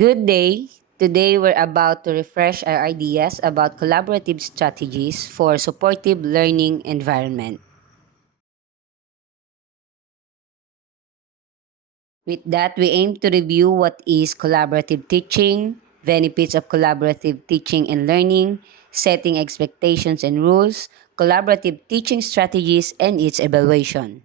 Good day. Today we're about to refresh our ideas about collaborative strategies for supportive learning environment. With that, we aim to review what is collaborative teaching, benefits of collaborative teaching and learning, setting expectations and rules, collaborative teaching strategies, and its evaluation.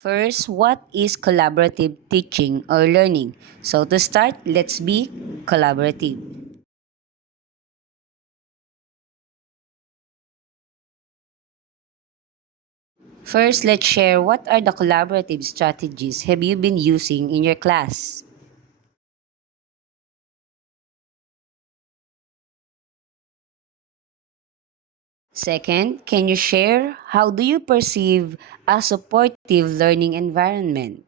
First, what is collaborative teaching or learning? So to start, let's be collaborative. First, let's share what are the collaborative strategies have you been using in your class? Second, can you share how do you perceive a supportive learning environment?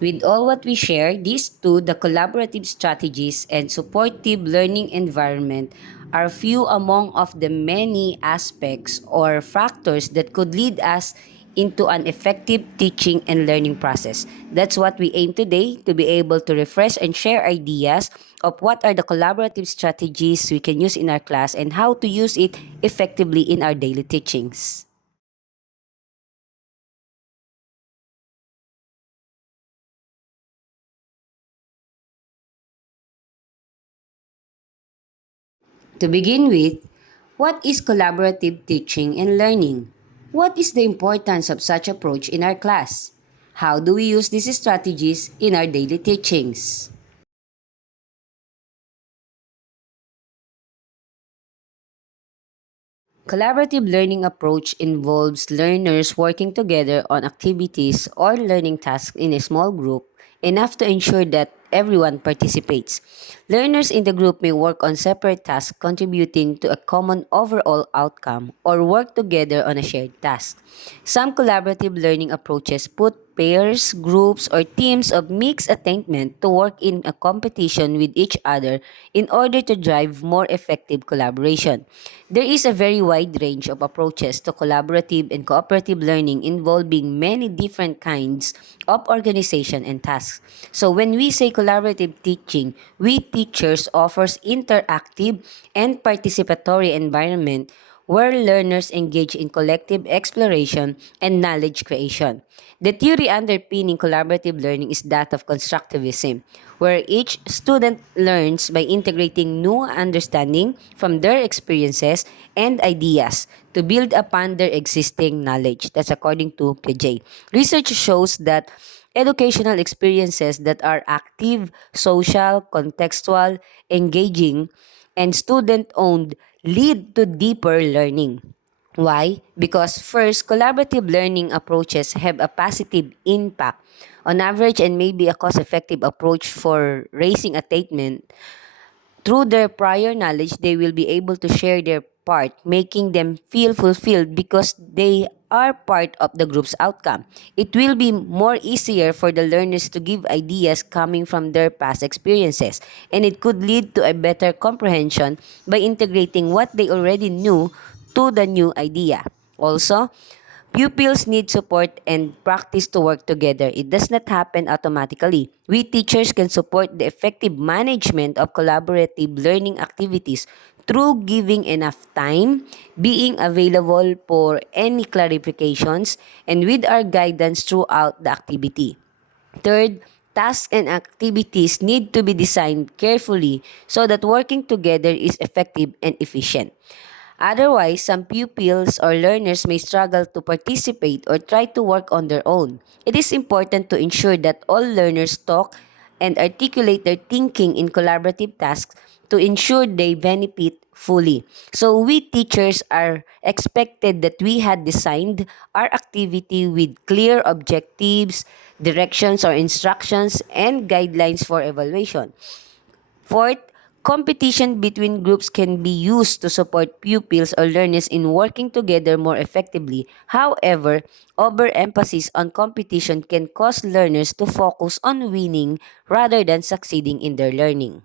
With all what we share, these two, the collaborative strategies and supportive learning environment, are few among of the many aspects or factors that could lead us into an effective teaching and learning process. That's what we aim today, to be able to refresh and share ideas of what are the collaborative strategies we can use in our class and how to use it effectively in our daily teachings. To begin with, what is collaborative teaching and learning? What is the importance of such approach in our class? How do we use these strategies in our daily teachings? Collaborative learning approach involves learners working together on activities or learning tasks in a small group enough to ensure that everyone participates. Learners in the group may work on separate tasks contributing to a common overall outcome or work together on a shared task. Some collaborative learning approaches put pairs, groups, or teams of mixed attainment to work in a competition with each other in order to drive more effective collaboration. There is a very wide range of approaches to collaborative and cooperative learning involving many different kinds of organization and tasks. So when we say collaborative teaching, we teachers offers interactive and participatory environment where learners engage in collective exploration and knowledge creation. The theory underpinning collaborative learning is that of constructivism, where each student learns by integrating new understanding from their experiences and ideas to build upon their existing knowledge. That's according to Piaget. Research shows that educational experiences that are active, social, contextual, engaging, and student owned lead to deeper learning. Why? Because first, collaborative learning approaches have a positive impact on average and maybe a cost effective approach for raising attainment. Through their prior knowledge, they will be able to share their part, making them feel fulfilled because they are part of the group's outcome. It will be more easier for the learners to give ideas coming from their past experiences, and it could lead to a better comprehension by integrating what they already knew to the new idea. Also, pupils need support and practice to work together. It does not happen automatically. We teachers can support the effective management of collaborative learning activities through giving enough time, being available for any clarifications, and with our guidance throughout the activity. Third, tasks and activities need to be designed carefully so that working together is effective and efficient. Otherwise, some pupils or learners may struggle to participate or try to work on their own. It is important to ensure that all learners talk and articulate their thinking in collaborative tasks to ensure they benefit fully. So we teachers are expected that we had designed our activity with clear objectives, directions or instructions, and guidelines for evaluation. Fourth, competition between groups can be used to support pupils or learners in working together more effectively. However, overemphasis on competition can cause learners to focus on winning rather than succeeding in their learning.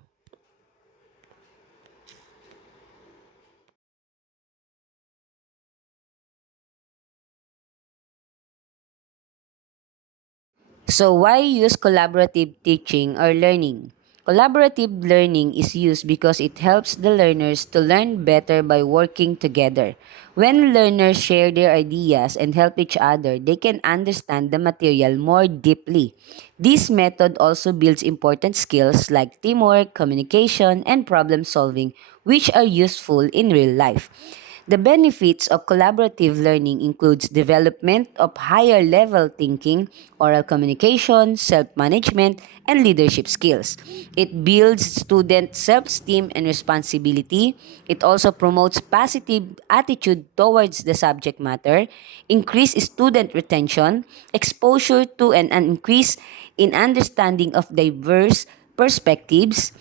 So why use collaborative teaching or learning? Collaborative learning is used because it helps the learners to learn better by working together. When learners share their ideas and help each other, they can understand the material more deeply. This method also builds important skills like teamwork, communication, and problem solving, which are useful in real life. The benefits of collaborative learning includes development of higher level thinking, oral communication, self-management, and leadership skills. It builds student self-esteem and responsibility. It also promotes positive attitude towards the subject matter, increase student retention, exposure to and an increase in understanding of diverse perspectives,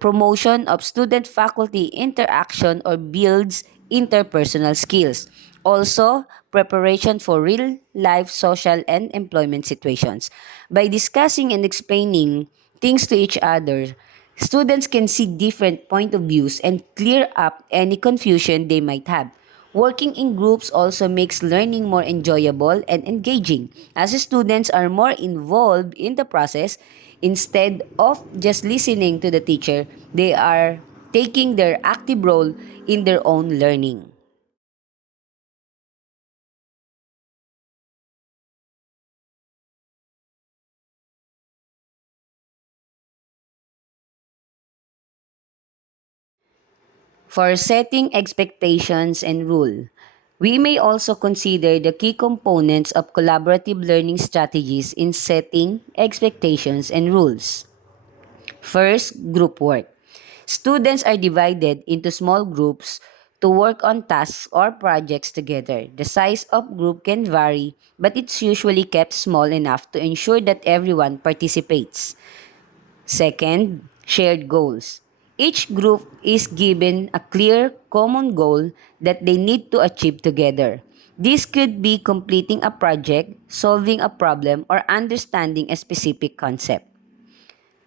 promotion of student-faculty interaction or builds interpersonal skills. Also, preparation for real-life social and employment situations. By discussing and explaining things to each other, students can see different point of views and clear up any confusion they might have. Working in groups also makes learning more enjoyable and engaging, as students are more involved in the process. Instead of just listening to the teacher, they are taking their active role in their own learning. For setting expectations and rule, we may also consider the key components of collaborative learning strategies in setting expectations and rules. First, group work. Students are divided into small groups to work on tasks or projects together. The size of group can vary, but it's usually kept small enough to ensure that everyone participates. Second, shared goals. Each group is given a clear common goal that they need to achieve together. This could be completing a project, solving a problem, or understanding a specific concept.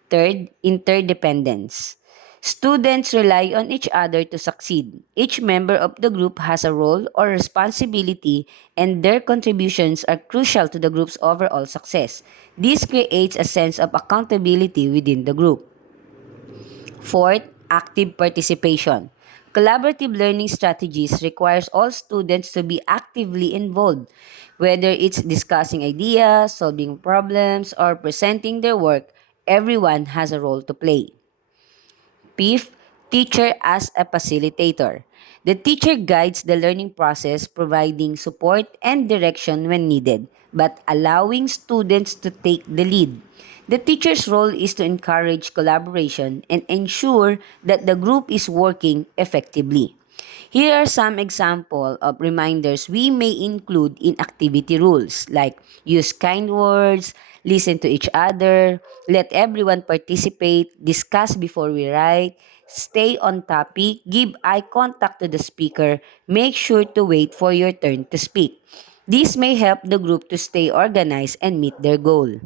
Third, interdependence. Students rely on each other to succeed. Each member of the group has a role or responsibility, and their contributions are crucial to the group's overall success. This creates a sense of accountability within the group. Fourth, active participation. Collaborative learning strategies requires all students to be actively involved, whether it's discussing ideas, solving problems, or presenting their work. Everyone has a role to play. Fifth, teacher as a facilitator. The teacher guides the learning process, providing support and direction when needed, but allowing students to take the lead. The teacher's role is to encourage collaboration and ensure that the group is working effectively. Here are some examples of reminders we may include in activity rules like use kind words, listen to each other, let everyone participate, discuss before we write, stay on topic, give eye contact to the speaker, make sure to wait for your turn to speak. This may help the group to stay organized and meet their goal.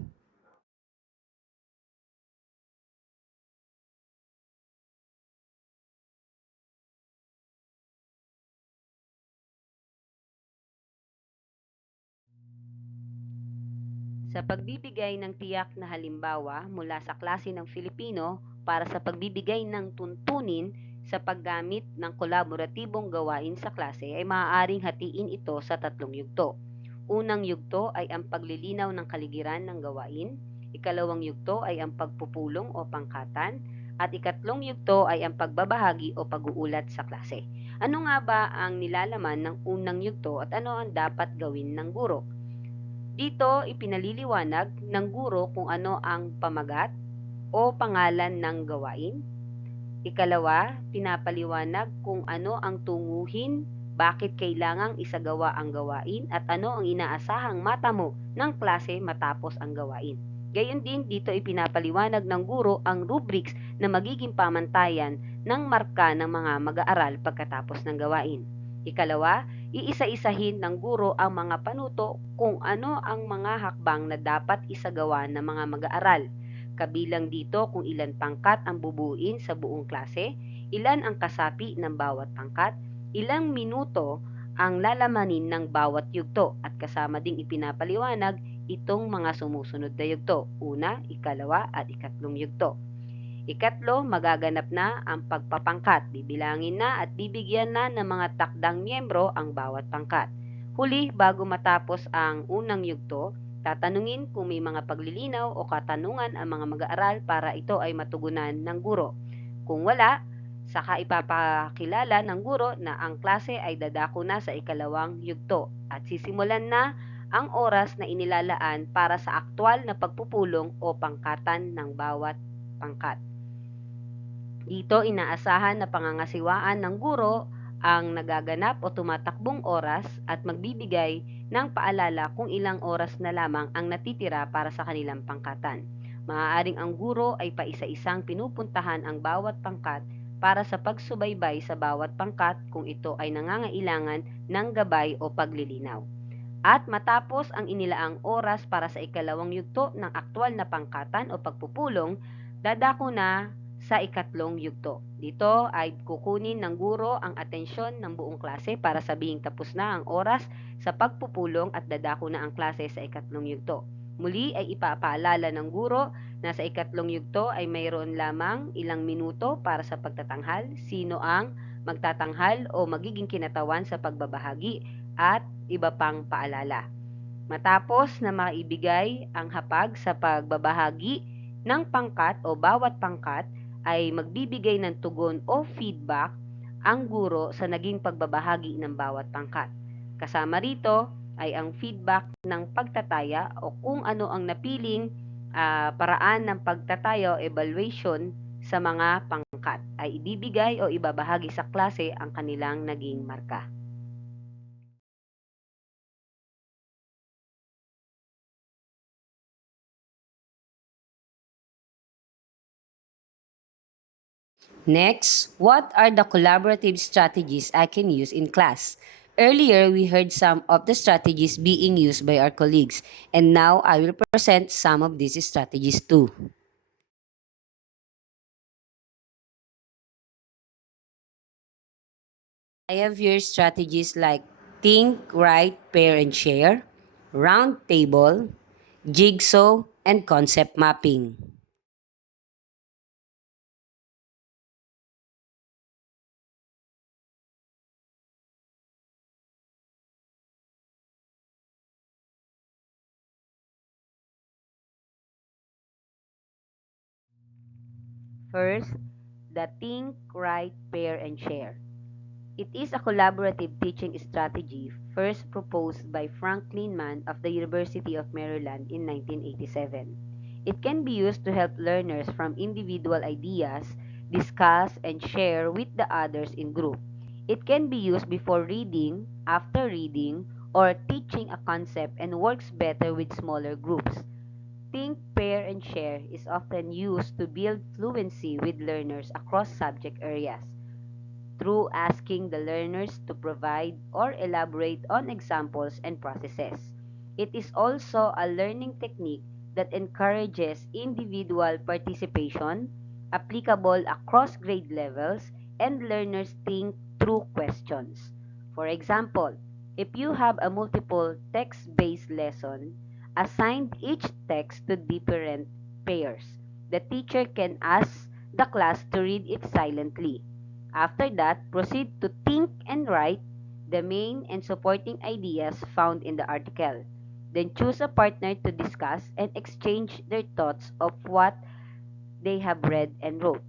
Sa pagbibigay ng tiyak na halimbawa mula sa klase ng Filipino para sa pagbibigay ng tuntunin sa paggamit ng kolaboratibong gawain sa klase ay maaaring hatiin ito sa tatlong yugto. Unang yugto ay ang paglilinaw ng kaligiran ng gawain, ikalawang yugto ay ang pagpupulong o pangkatan, at ikatlong yugto ay ang pagbabahagi o pag-uulat sa klase. Ano nga ba ang nilalaman ng unang yugto at ano ang dapat gawin ng guro? Dito ipinaliliwanag ng guro kung ano ang pamagat o pangalan ng gawain. Ikalawa, pinapaliwanag kung ano ang tunguhin, bakit kailangang isagawa ang gawain at ano ang inaasahang matamo ng klase matapos ang gawain. Gayon din dito ipinapaliwanag ng guro ang rubrics na magiging pamantayan ng marka ng mga mag-aaral pagkatapos ng gawain. Ikalawa, iisa-isahin ng guro ang mga panuto kung ano ang mga hakbang na dapat isagawa ng mga mag-aaral. Kabilang dito kung ilan pangkat ang bubuuin sa buong klase, ilan ang kasapi ng bawat pangkat, ilang minuto ang lalamanin ng bawat yugto at kasama ding ipinapaliwanag itong mga sumusunod na yugto. Una, ikalawa at ikatlong yugto. Ikatlo, magaganap na ang pagpapangkat. Bibilangin na at bibigyan na ng mga takdang miyembro ang bawat pangkat. Huli, bago matapos ang unang yugto, tatanungin kung may mga paglilinaw o katanungan ang mga mag-aaral para ito ay matugunan ng guro. Kung wala, saka ipapakilala ng guro na ang klase ay dadako na sa ikalawang yugto at sisimulan na ang oras na inilalaan para sa aktwal na pagpupulong o pangkatan ng bawat pangkat. Dito inaasahan na pangangasiwaan ng guro ang nagaganap o tumatakbong oras at magbibigay ng paalala kung ilang oras na lamang ang natitira para sa kanilang pangkatan. Maaaring ang guro ay paisa-isang pinupuntahan ang bawat pangkat para sa pagsubaybay sa bawat pangkat kung ito ay nangangailangan ng gabay o paglilinaw. At matapos ang inilaang oras para sa ikalawang yugto ng aktwal na pangkatan o pagpupulong, dadako na sa ikatlong yugto. Dito ay kukunin ng guro ang atensyon ng buong klase para sabihing tapos na ang oras sa pagpupulong at dadako na ang klase sa ikatlong yugto. Muli ay ipapaalala ng guro na sa ikatlong yugto ay mayroon lamang ilang minuto para sa pagtatanghal, sino ang magtatanghal o magiging kinatawan sa pagbabahagi at iba pang paalala. Matapos na maibigay ang hapag sa pagbabahagi ng pangkat o bawat pangkat, ay magbibigay ng tugon o feedback ang guro sa naging pagbabahagi ng bawat pangkat. Kasama rito ay ang feedback ng pagtataya o kung ano ang napiling paraan ng pagtataya o evaluation sa mga pangkat ay ibibigay o ibabahagi sa klase ang kanilang naging marka. Next, what are the collaborative strategies I can use in class? Earlier, we heard some of the strategies being used by our colleagues, and now I will present some of these strategies too. I have here strategies like think, write, pair, and share, round table, jigsaw, and concept mapping. First, the think, write, pair, and share. It is a collaborative teaching strategy first proposed by Franklin Mann of the University of Maryland in 1987. It can be used to help learners from individual ideas discuss and share with the others in group. It can be used before reading, after reading, or teaching a concept and works better with smaller groups. Think, pair, and share is often used to build fluency with learners across subject areas through asking the learners to provide or elaborate on examples and processes. It is also a learning technique that encourages individual participation, applicable across grade levels, and learners think through questions. For example, if you have a multiple text-based lesson, assign each text to different pairs. The teacher can ask the class to read it silently. After that, proceed to think and write the main and supporting ideas found in the article. Then choose a partner to discuss and exchange their thoughts of what they have read and wrote.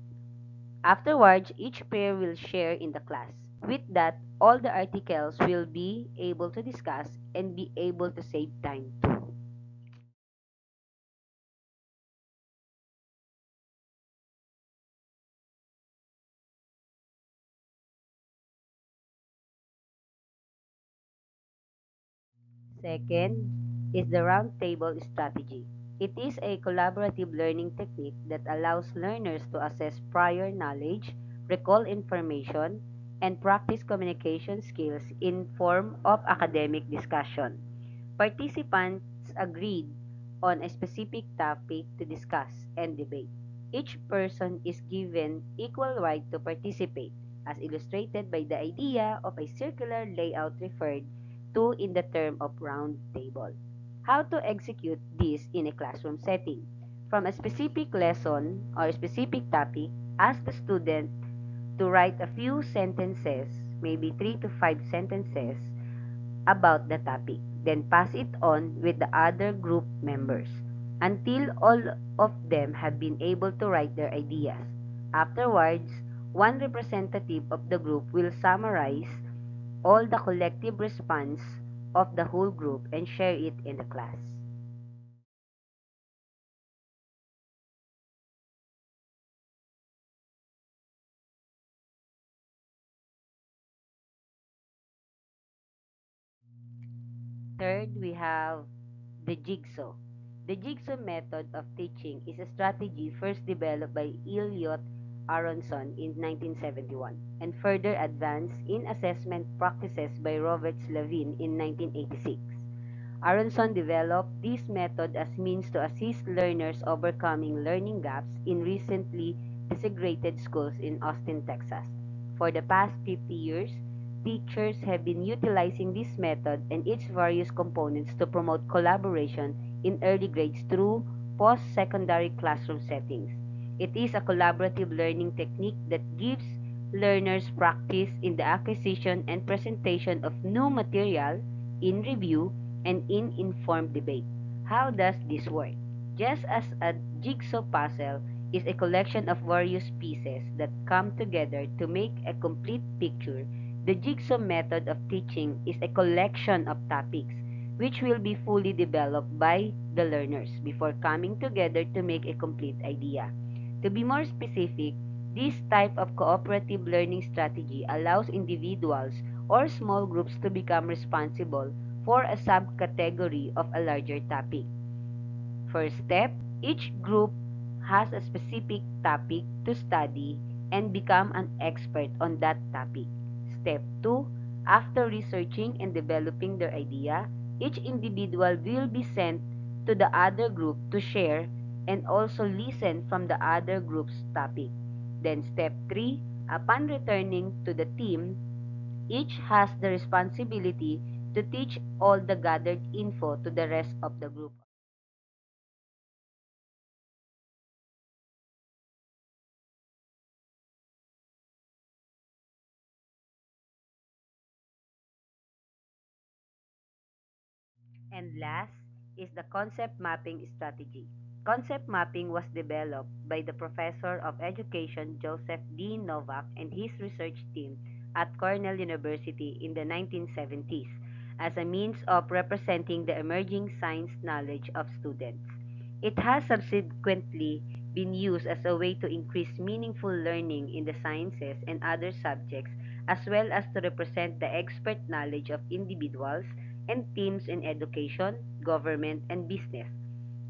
Afterwards, each pair will share in the class. With that, all the articles will be able to discuss and be able to save time too. Second is the roundtable strategy. It is a collaborative learning technique that allows learners to assess prior knowledge, recall information, and practice communication skills in form of academic discussion. Participants agreed on a specific topic to discuss and debate. Each person is given equal right to participate, as illustrated by the idea of a circular layout referred to in the term of round table. How to execute this in a classroom setting. From a specific lesson or a specific topic, ask the student to write a few sentences, maybe 3 to 5 sentences, about the topic. Then pass it on with the other group members until all of them have been able to write their ideas. Afterwards, one representative of the group will summarize all the collective response of the whole group and share it in the class. Third, we have the jigsaw. The jigsaw method of teaching is a strategy first developed by Elliot Aronson in 1971 and further advanced in assessment practices by Robert Slavin in 1986. Aronson developed this method as means to assist learners overcoming learning gaps in recently desegregated schools in Austin, Texas. For the past 50 years, teachers have been utilizing this method and its various components to promote collaboration in early grades through post-secondary classroom settings. It is a collaborative learning technique that gives learners practice in the acquisition and presentation of new material, in review, and in informed debate. How does this work? Just as a jigsaw puzzle is a collection of various pieces that come together to make a complete picture, the jigsaw method of teaching is a collection of topics which will be fully developed by the learners before coming together to make a complete idea. To be more specific, this type of cooperative learning strategy allows individuals or small groups to become responsible for a subcategory of a larger topic. First step, each group has a specific topic to study and become an expert on that topic. Step 2, after researching and developing their idea, each individual will be sent to the other group to share and also listen from the other group's topic. Then step 3, upon returning to the team, each has the responsibility to teach all the gathered info to the rest of the group. And last is the concept mapping strategy. Concept mapping was developed by the Professor of Education Joseph D. Novak and his research team at Cornell University in the 1970s as a means of representing the emerging science knowledge of students. It has subsequently been used as a way to increase meaningful learning in the sciences and other subjects, as well as to represent the expert knowledge of individuals and teams in education, government, and business.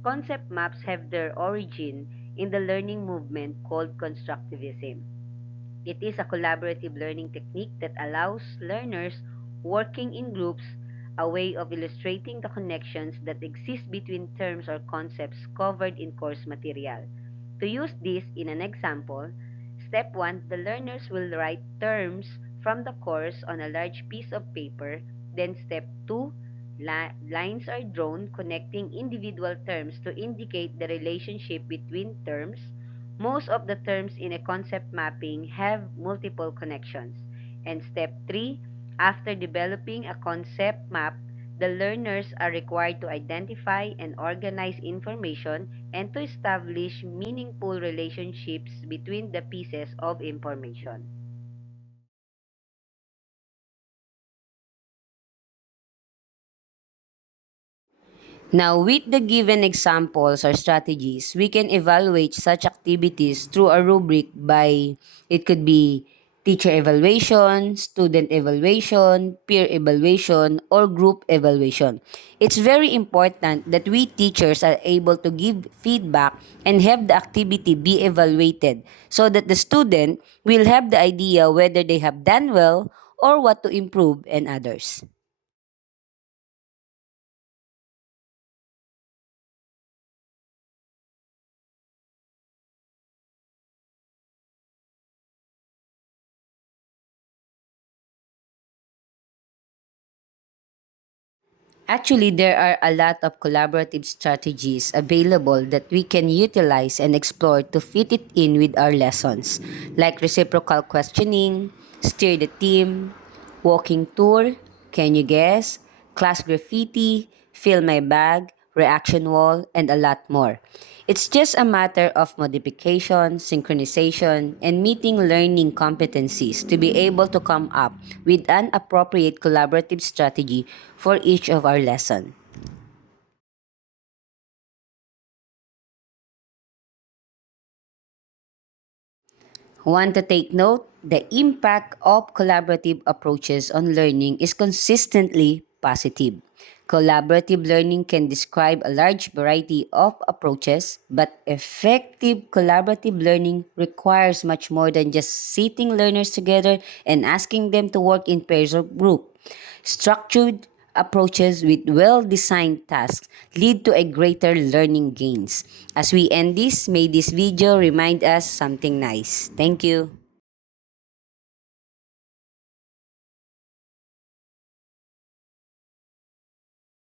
Concept maps have their origin in the learning movement called constructivism. It is a collaborative learning technique that allows learners working in groups a way of illustrating the connections that exist between terms or concepts covered in course material. To use this in an example, step 1, the learners will write terms from the course on a large piece of paper. Then step 2, lines are drawn connecting individual terms to indicate the relationship between terms. Most of the terms in a concept mapping have multiple connections. And step 3, after developing a concept map, the learners are required to identify and organize information and to establish meaningful relationships between the pieces of information. Now, with the given examples or strategies, we can evaluate such activities through a rubric by it could be teacher evaluation, student evaluation, peer evaluation, or group evaluation. It's very important that we teachers are able to give feedback and have the activity be evaluated so that the student will have the idea whether they have done well or what to improve in others. Actually, there are a lot of collaborative strategies available that we can utilize and explore to fit it in with our lessons, like reciprocal questioning, steer the team, walking tour, can you guess, class graffiti, fill my bag, reaction wall, and a lot more. It's just a matter of modification, synchronization, and meeting learning competencies to be able to come up with an appropriate collaborative strategy for each of our lesson. Want to take note? The impact of collaborative approaches on learning is consistently positive. Collaborative learning can describe a large variety of approaches, but effective collaborative learning requires much more than just sitting learners together and asking them to work in pairs or group. Structured approaches with well-designed tasks lead to a greater learning gains. As we end this, may this video remind us something nice. Thank you.